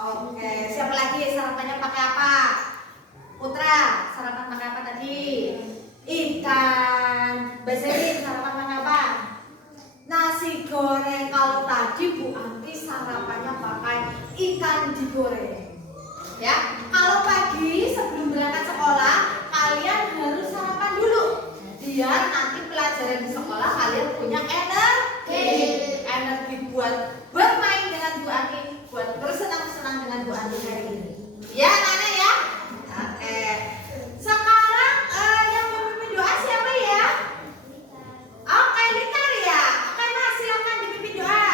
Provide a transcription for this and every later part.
Oke, siapa lagi sarapannya pakai apa? Putra, sarapan pakai apa tadi? Ikan. Mbak Selin, sarapan pakai apa? Nasi goreng. Kalau tadi Bu Anti sarapannya pakai ikan digoreng. Ya, kalau pagi sebelum berangkat sekolah kalian harus sarapan dulu. Biar nanti pelajaran di sekolah kalian punya energi buat bermain dengan Bu Anti, buat bersenang-senang dengan Bu Anti hari ini. Ya, Nana ya. Oke. Sekarang yang memimpin doa siapa ya? Oke, Litar ya. Oke, Mas, silakan dipimpin doa.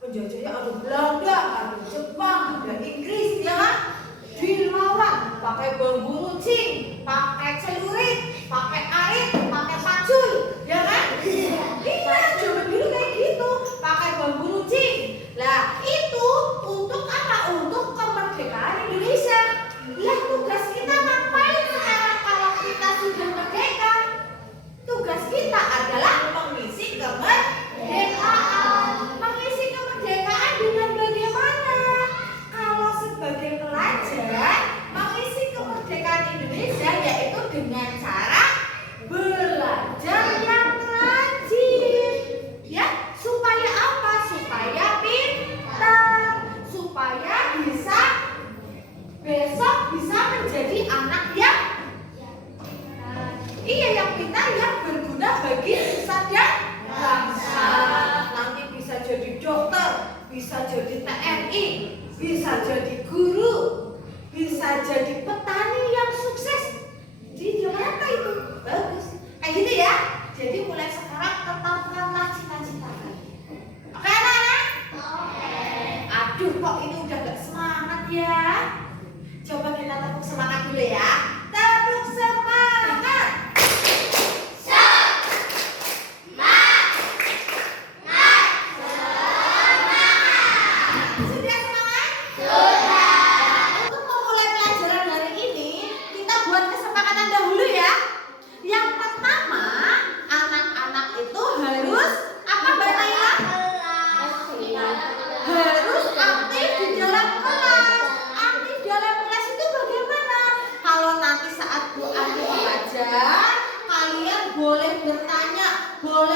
Penjajahnya ada Belanda, ada Jepang, ada Inggris, ya kan? Dilawan pakai bambu runcing, pakai celurit, pakai arit, pakai pacul, ya kan? Iya, zaman dulu kayak gitu, pakai bambu runcing. Lah itu untuk apa? Untuk kemerdekaan Indonesia. Lah tugas kita ngapain sekarang kalau kita sudah merdeka? Tugas kita adalah mengisi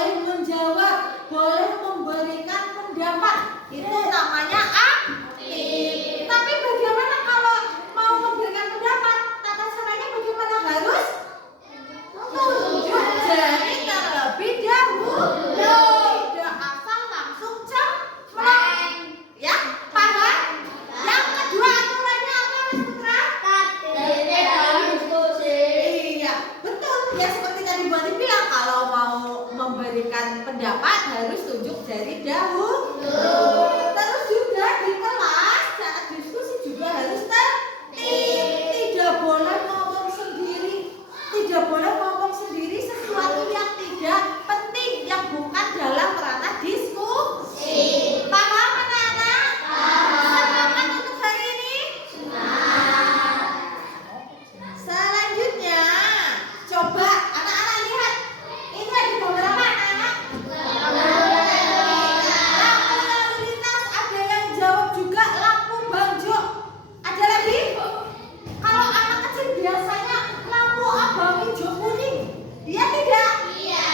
boleh menjawab, boleh memberikan pendapat. Itu namanya aktif. Tapi bagaimana kalau mau memberikan pendapat? Tata caranya bagaimana? Harus tunjuk jari terlebih dahulu. Tidak asal langsung cempreng. Ya, paham? Yang kedua aturannya apa, Mas Putra? Iya, betul. Ya seperti tadi Bu Ati bilang, kalau mau memberikan pendapat harus tunjuk jari dahulu. Terus juga di kelas saat diskusi juga harus tertib. Tidak boleh ngomong sendiri. Tidak boleh ngomong sendiri sesuatu yang tidak penting, yang bukan dalam ranah diskusi. Paham anak-anak? Semangat untuk hari ini? Selanjutnya, coba anak-anak lihat. Ini ada gambar apa anak-anak? Lampu lalu lintas. Ada yang jawab juga lampu banjo. Ada lagi? Kalau anak kecil biasanya lampu abang hijau kuning. Iya tidak? Iya.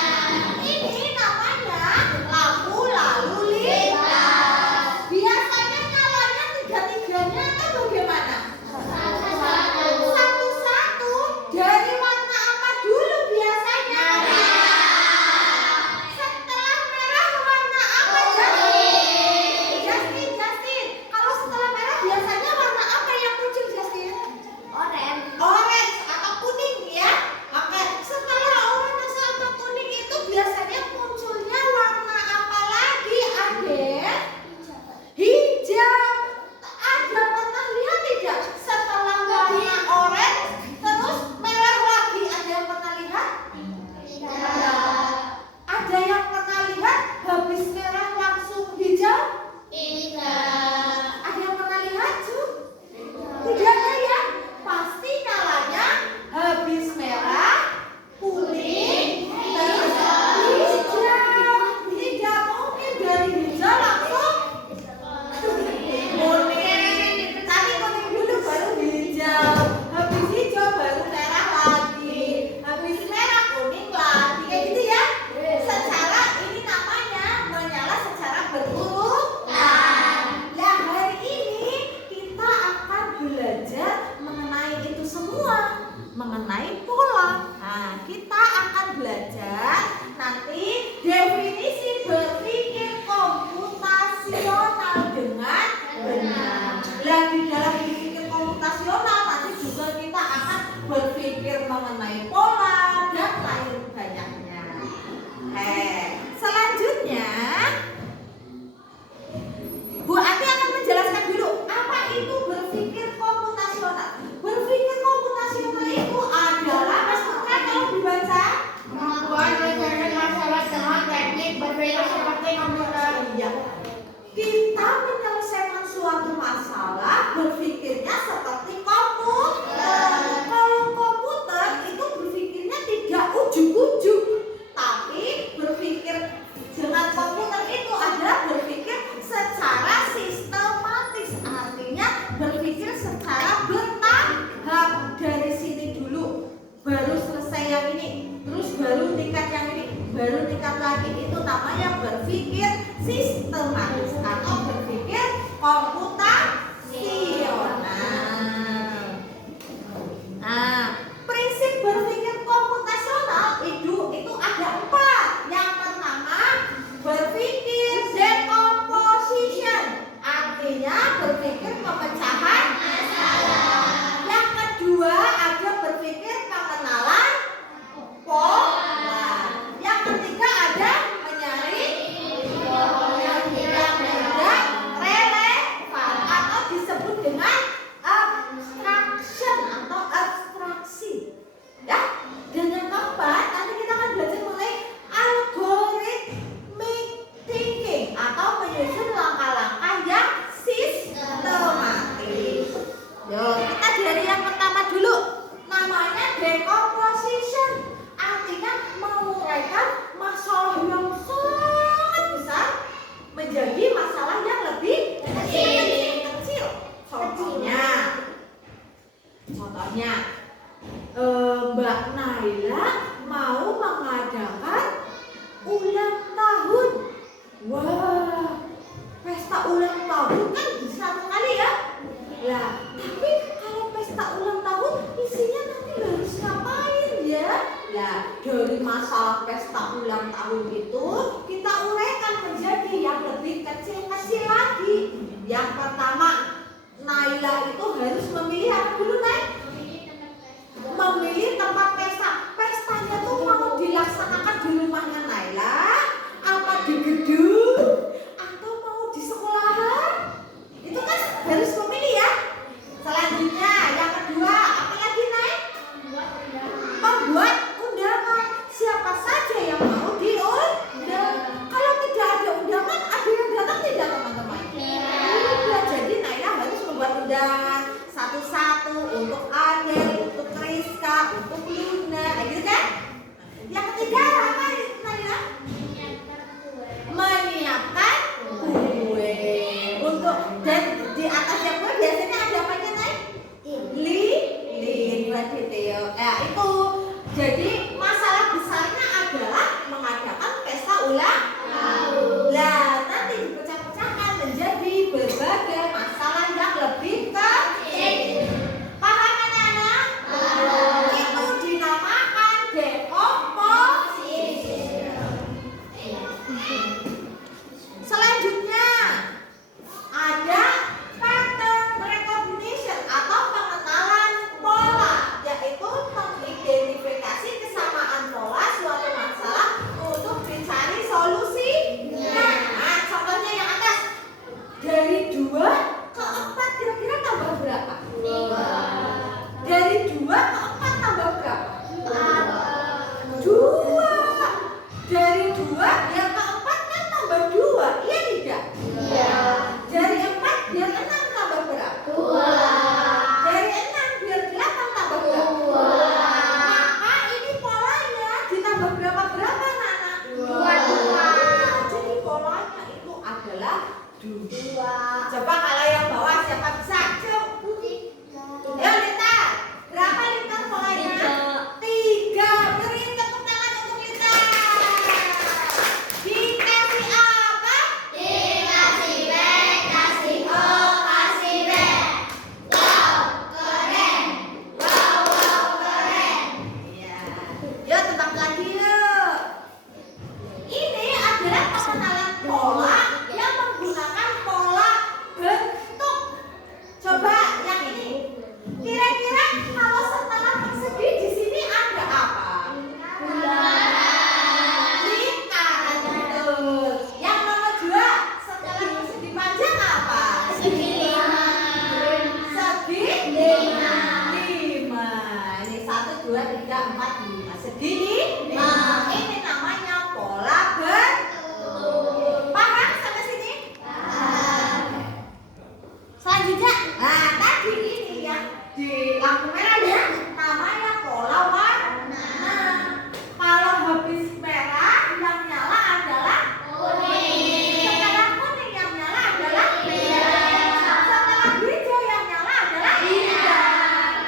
Ini namanya lampu lalu lintas. Biasanya nyalanya tiga-tiganya atau bagaimana? Satu-satu. Dari warna apa dulu biasanya? Setelah merah warna apa, Justin? Justin. Kalau setelah merah biasanya warna apa yang muncul, Justin? Orange atau kuning ya. Oke, setelah orange atau kuning itu biasanya munculnya warna apa lagi, Adek? Hijau. Ada pernah lihat tidak? Setelah warna orange terus merah lagi, ada yang pernah lihat? Ada yang pernah lihat habis merah langsung hijau? Ada yang pernah lihat, Cu? Tidak ada ya? Pasti nyalanya habis merah, kuning, terus hijau. Tidak mungkin dari hijau langsung kuning. Tadi kuning dulu baru hijau. Habis hijau baru merah lagi. Habis merah kuning lagi. Kayak gitu ya? Secara ini namanya menyala secara berurutan. Nah, hari ini kita akan belajar mengenai itu semua, mengenai pola. Nah, kita akan belajar nanti definisi berpikir komputasional dengan benar. Nah, di dalam berpikir komputasional nanti juga kita akan berpikir mengenai pola dan lain banyaknya. Selanjutnya Bu Ati akan menjelaskan dulu apa itu berpikir komputasional. Berpikir komputasional itu adalah, Mas Putra kalau dibaca, Kemampuan mencari masalah dengan teknik berpikir seperti komputer. iya, kita menyelesaikan suatu masalah berpikirnya seperti komputer. Kalau komputer itu berpikirnya tidak ujuk-ujuk, tapi berpikir dengan komputer itu adalah berpikir secara sistematis, artinya berpikir secara bertahap. Dari sini dulu baru selesai yang ini, terus baru tingkat yang ini, baru tingkat lagi. Itu namanya berpikir sistematis atau berpikir komputasional. Nah, prinsip berpikir komputasional itu ada 4. Yang pertama berpikir decomposition, artinya berpikir pemecahan masalah. Yang kedua ada berpikir pengenalan pola. Yang ketiga ada menyaring. Yang ketiga relevan. ulang tahun. Wah, pesta ulang tahun kan bisa sekali ya. Lah, tapi kalau pesta ulang tahun isinya nanti harus ngapain ya? Lah, dari masalah pesta ulang tahun itu kita uraikan menjadi yang lebih kecil-kecil lagi. Yang pertama, Naila itu harus memilih apa dulu, Nay? Memilih tempat pesta. Pestanya tuh mau dilaksanakan di rumahnya Naila, apa di gedung, atau mau di sekolahan? Itu kan harus memilih ya. Selanjutnya, yang kedua, apa lagi, Nay? Membuat undangan. Siapa saja yang mau diundang. Kalau tidak ada undangan, ada yang datang tidak, teman-teman? Tidak. Jadi Naila harus membuat undangan satu-satu untuk Adel, untuk Rizka, untuk Luna, gitu kan? Yang ketiga apa, Naila? Menyiapkan kue. Untuk dan di atasnya kue biasanya ada apa aja, Nay? Lilin, detail. Itu. Jadi masalah besarnya adalah mengadakan pesta ulang tahun. Lah, nanti dipecah-pecahkan menjadi berbagai masalah yang lebih kecil. Paham anak-anak? Itu dinamakan dekomposisi. Selanjutnya ada pattern recognition atau pengenalan pola, yaitu mengidentifikasi kesamaan pola suatu masalah untuk dicari solusinya. Nah, contohnya yang atas. Dari 2 ke 4 kira-kira tambah berapa? 2. Dari 2 ke 4 tambah berapa? 2. Dari 2 yang ke 4 kan tambah 2, iya tidak? Iya. Dari 4 biar 6 tambah berapa? 2. Dari 6 biar 8 tambah berapa? 2. Maka ini polanya ditambah berapa-berapa, anak-anak? 2. Jadi polanya itu adalah 2. Coba kalau yang bawah siapa bisa? Ya, Lita. Berapa Lita polanya? 3. Beri tepuk tangan untuk Lita. Dikasih apa? Dikasih B, kasih O, kasih B. Wow, keren. Wow, wow, keren. Iya. Yuk tebak lagi yuk. Ini adalah pengenalan pola yang menggunakan pola bentuk. Coba yang ini. Kira-kira kalau setelah persegi di sini ada apa? Lingkaran, betul. Yang nomor 2, setelah persegi panjang apa? Segi 5. Segi 5. 5. Ini 1, 2, 3, 4, 5. Segi 5. Ini namanya pola bentuk. Paham sampai sini? Selanjutnya, nah tadi ini ya di lampu merah ya, namanya pola warna. Kalau habis merah yang nyala adalah Kuning. setelah kuning yang nyala adalah setelah hijau yang nyala adalah merah.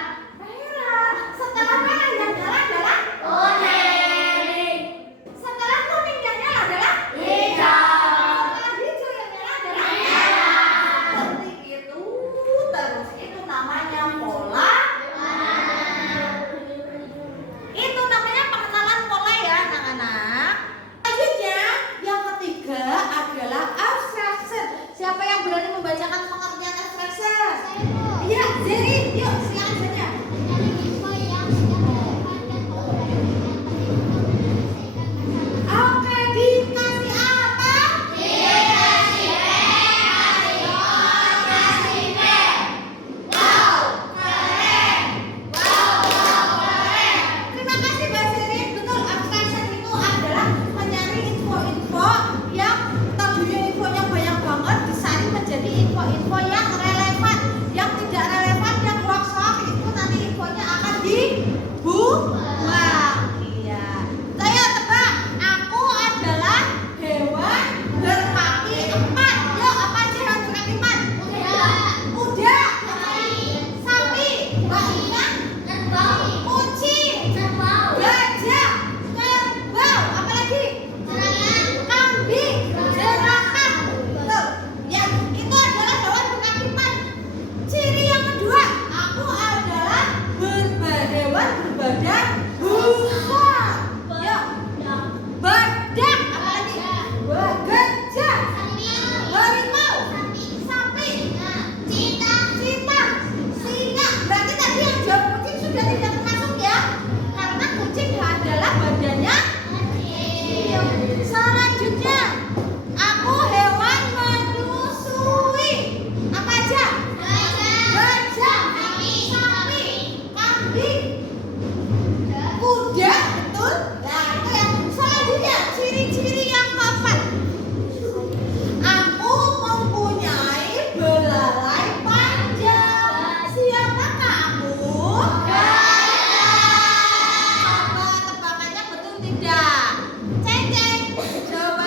Setelah merah yang nyala adalah Kuning. setelah kuning yang nyala adalah Hijau. setelah hijau yang nyala adalah seperti itu terus. Itu namanya pola. Itu namanya pengenalan pola ya, anak-anak. Selanjutnya yang ketiga adalah abstraction. Siapa yang berani membacakan pengertian abstraction? Iya, Jerry, yuk silakan saja. Oke, dikasih apa? Dikasih B, kasih O, kasih B. Wow, keren. Wow, wow, keren. Terima kasih Mbak Jerry. Betul, abstraction itu adalah mencari info-info yang tadinya infonya banyak banget disaring menjadi info-info yang relevan. Yang tidak relevan, yang hoax-hoax itu nanti infonya akan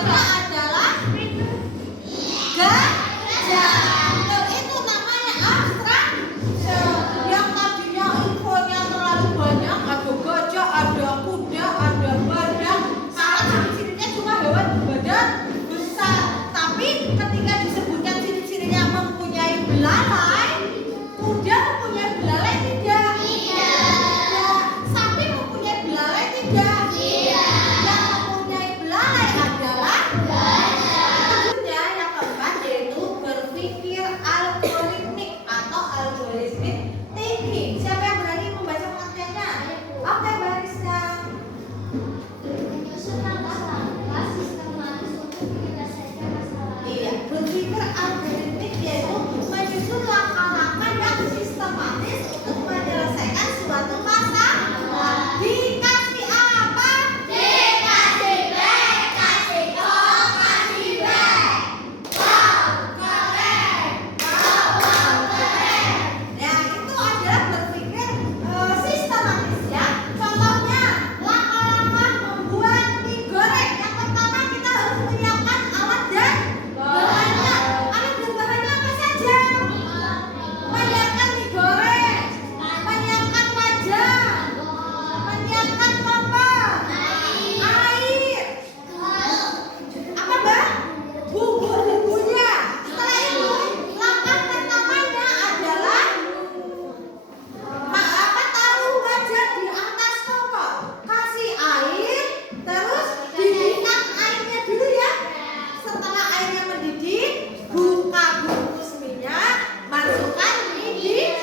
Jawabannya adalah gajah. Itu namanya abstraction. Yang tadinya infonya terlalu banyak, ada gajah, ada kuda, ada badak. Salah ciri-cirinya cuma hewan badan besar. Tapi ketika disebutkan ciri-cirinya mempunyai belalai, kuda mempunyai belalai tidak? Tidak. Sapi mempunyai belalai tidak? Yang mempunyai belalai adalah selanjutnya yang keempat yaitu berpikir algoritmik atau algoritmic thinking. Siapa yang berani membaca pengertiannya? Oke, Barista. Iya, berpikir algoritmik yaitu menyusun langkah-langkah yang sistematis untuk menyelesaikan suatu masalah. Dikasih apa? Dikasih B, kasih O, kasih B. Wow, keren. Wow, keren. Ya, itu adalah berpikir sistematis ya. Contohnya, langkah-langkah membuat mie goreng. Yang pertama kita harus menyiapkan alat dan bahannya. Alat dan bahannya apa saja? Menyiapkan mie goreng, menyiapkan wajan, menyiapkan kompor, air, apa Mbak? Bumbu-bumbunya. Setelah itu langkah pertamanya adalah taruh wajan di atas kompor, kasih air, terus didihkan airnya dulu ya. Setelah airnya mendidih, buka bungkus minyak, masukkan mie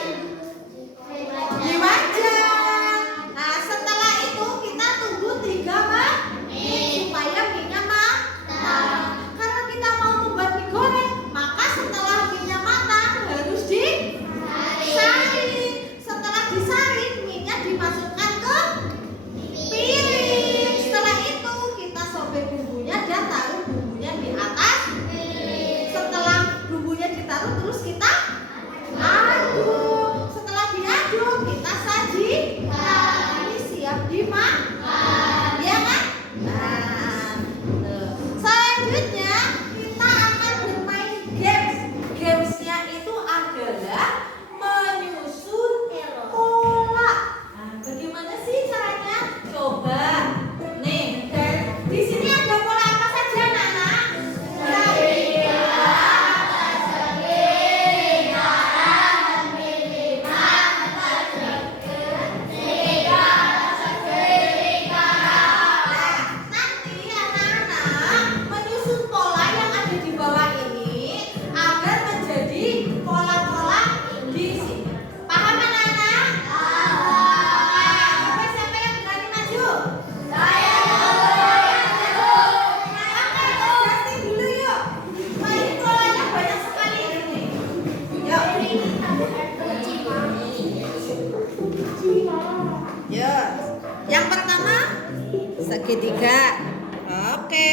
di wajan. Nah, setelah itu kita tunggu 3 menit supaya minyak matang. Karena kita mau membuat mie goreng, maka setelah minyak matang harus disaring. Setelah disaring, minyak dimasukkan ke piring. Setelah itu kita sobek bumbunya dan taruh bumbunya di atas. Setelah bumbunya ditaruh terus kita aduk. Setelah diaduk kita sajikan. Ini siap dimakan, ya kan? Nah, selanjutnya kita akan bermain games. Gamesnya itu adalah menyusun pola. Nah, bagaimana sih caranya? Coba. Nih, di sini ada pola apa saja, Nana? Nanti anak-anak menyusun pola yang ada di bawah ini agar menjadi pola-pola di sini. Paham anak-anak? Oke, siapa yang berani maju? Saya dulu. Oke, Justin dulu yuk. Wah, ini polanya banyak sekali ini. Yuk. Yuk. Yang pertama segitiga. Oke.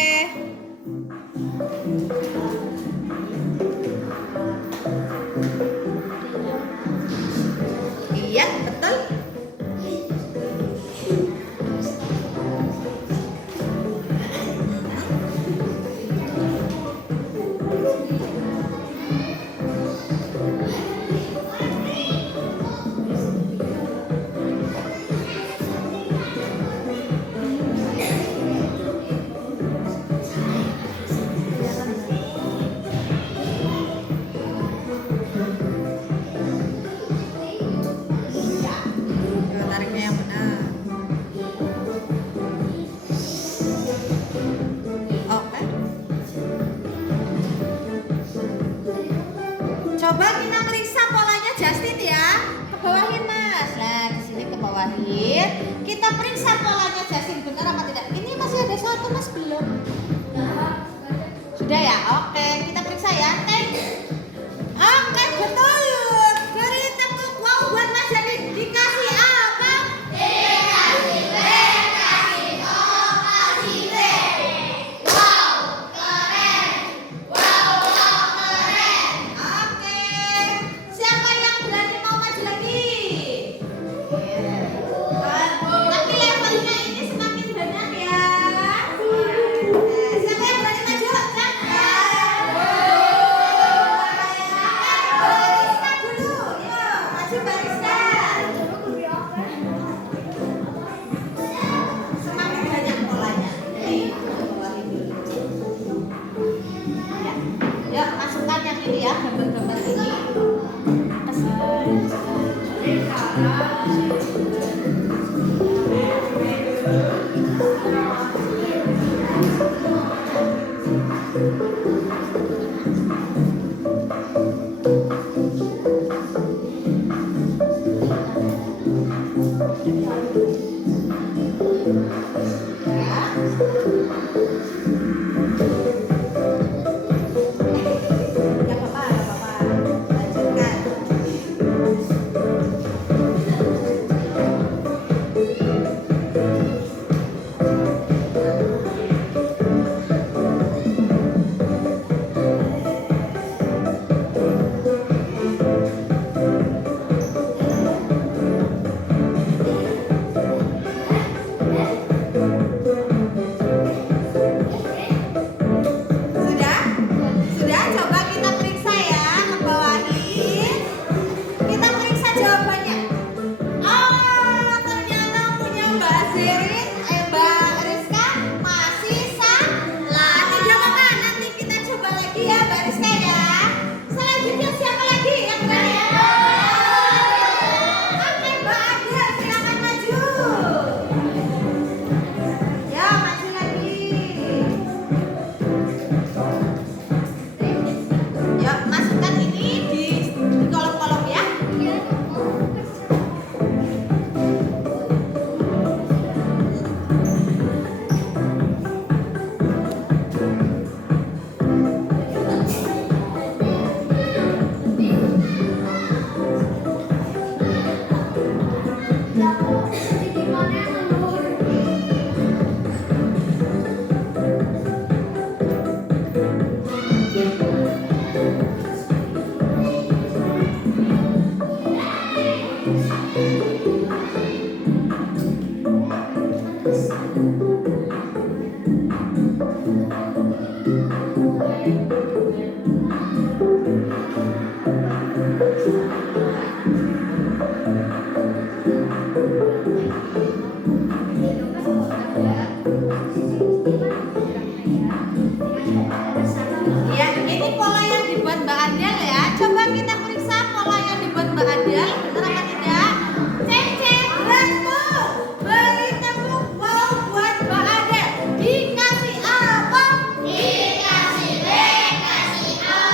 Iya, betul. Tariknya yang benar. Oke. Coba kita periksa polanya Justin ya. Ke bawahin Mas. Nah, di sini ke bawahin. Kita periksa polanya Justin benar apa tidak. Ini masih ada satu Mas belum. Sudah ya? Oke, kita periksa ya. Oke, betul. Beri tepuk wow buat Mas Jadi. Dikasih apa? Dikasih B, kasih O, kasih B. Wow, keren. Wow, keren. Oke. Siapa yang berani mau maju lagi? masukkan yang ini ya, gambar-gambar ini. Ya apa-apa, lanjutkan. Sudah? Sudah? Coba kita periksa ya, ke bawahin. Kita periksa jawabannya. Oh, ternyata punya Mbak Zerin, Mbak Rizka masih salah. Tidak. Nanti kita coba lagi ya, Mbak Rizka ya. Selanjutnya siapa lagi yang berani? Oke, Mbak Adel, silakan maju. Ya, maju lagi. Ya, masukkan ini di kolom-kolom ya. Ya, ini pola yang dibuat Mbak Adel ya. Coba kita periksa pola yang dibuat Mbak Adel. Benar apa tidak? Cek, cek, betul. Beri tepuk wow buat Mbak Adel. Dikasih apa? Dikasih B, kasih A.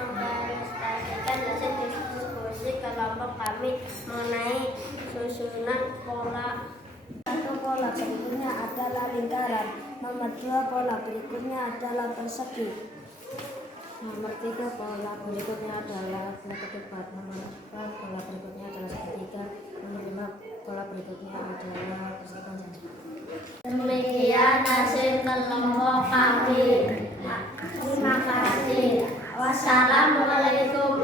mempresentasikan hasil diskusi kelompok kami mengenai susunan pola. Satu, pola berikutnya adalah lingkaran. Nomor 2, pola berikutnya adalah persegi. Nomor 3, pola berikutnya adalah ketupat. Nomor 4, pola berikutnya adalah segitiga. Nomor 5, pola berikutnya adalah persegi panjang. Demikian hasil kelompok kami. Terima kasih. Wassalamualaikum